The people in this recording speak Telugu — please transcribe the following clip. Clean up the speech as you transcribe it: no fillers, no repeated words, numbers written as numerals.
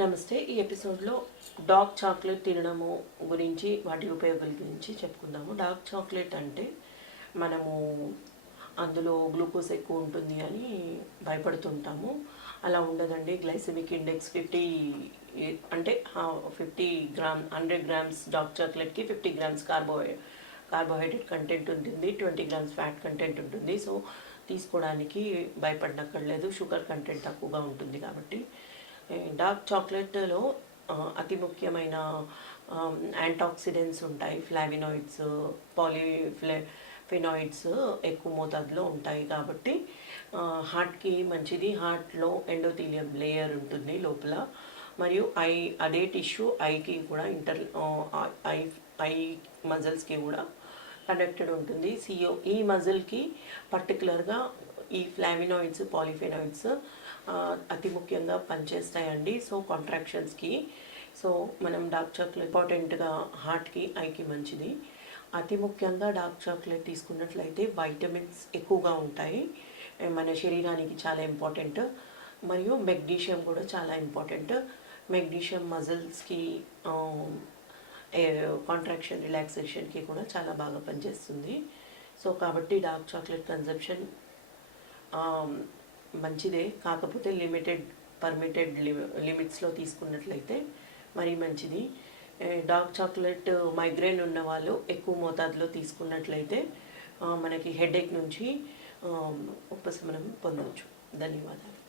నమస్తే. ఈ ఎపిసోడ్లో డార్క్ చాక్లెట్ తినడము గురించి, వాటి ఉపయోగాల గురించి చెప్పుకుందాము. డార్క్ చాక్లెట్ అంటే మనము అందులో గ్లూకోజ్ ఎక్కువ ఉంటుంది అని భయపడుతుంటాము. అలా ఉండదండి. గ్లైసెమిక్ ఇండెక్స్ 50 అంటే 100 గ్రామ్స్ డార్క్ చాక్లెట్కి 50 గ్రామ్స్ కార్బోహైడ్రేట్ కంటెంట్ ఉంటుంది, 20 గ్రామ్స్ ఫ్యాట్ కంటెంట్ ఉంటుంది. సో తీసుకోవడానికి భయపడనక్కర్లేదు, షుగర్ కంటెంట్ తక్కువగా ఉంటుంది కాబట్టి. డార్క్ చాక్లెట్లో అతి ముఖ్యమైన యాంటాక్సిడెంట్స్ ఉంటాయి, ఫ్లావినాయిడ్స్, ఫినాయిడ్స్ ఎక్కువ మోతాదులో ఉంటాయి కాబట్టి హార్ట్కి మంచిది. హార్ట్లో ఎండోథీలియం లేయర్ ఉంటుంది లోపల, మరియు అదే టిష్యూ ఐకి కూడా ఐ మజిల్స్కి కూడా కనెక్టెడ్ ఉంటుంది. ఈ మజిల్కి పర్టికులర్గా ఈ ఫ్లావినాయిడ్స్, పాలిఫెనాయిడ్స్ అతి ముఖ్యంగా పనిచేస్తాయండి. సో కాంట్రాక్షన్స్కి. సో మనం డార్క్ చాక్లెట్ ఇంపార్టెంట్గా హార్ట్కి, ఐకి మంచిది. అతి ముఖ్యంగా డార్క్ చాక్లెట్ తీసుకున్నట్లయితే వైటమిన్స్ ఎక్కువగా ఉంటాయి, మన శరీరానికి చాలా ఇంపార్టెంట్. మరియు మెగ్నీషియం కూడా చాలా ఇంపార్టెంట్. మెగ్నీషియం మజిల్స్కి, కాంట్రాక్షన్ రిలాక్సేషన్కి కూడా చాలా బాగా పనిచేస్తుంది. సో కాబట్టి డార్క్ చాక్లెట్ కన్జంప్షన్ మంచిదే, కాకపోతే పర్మిటెడ్ లిమిట్స్లో తీసుకున్నట్లయితే మరీ మంచిది. డార్క్ చాక్లెట్ మైగ్రేన్ ఉన్న వాళ్ళు ఎక్కువ మోతాదులో తీసుకున్నట్లయితే మనకి హెడేక్ నుంచి ఉపశమనం పొందవచ్చు. ధన్యవాదాలు.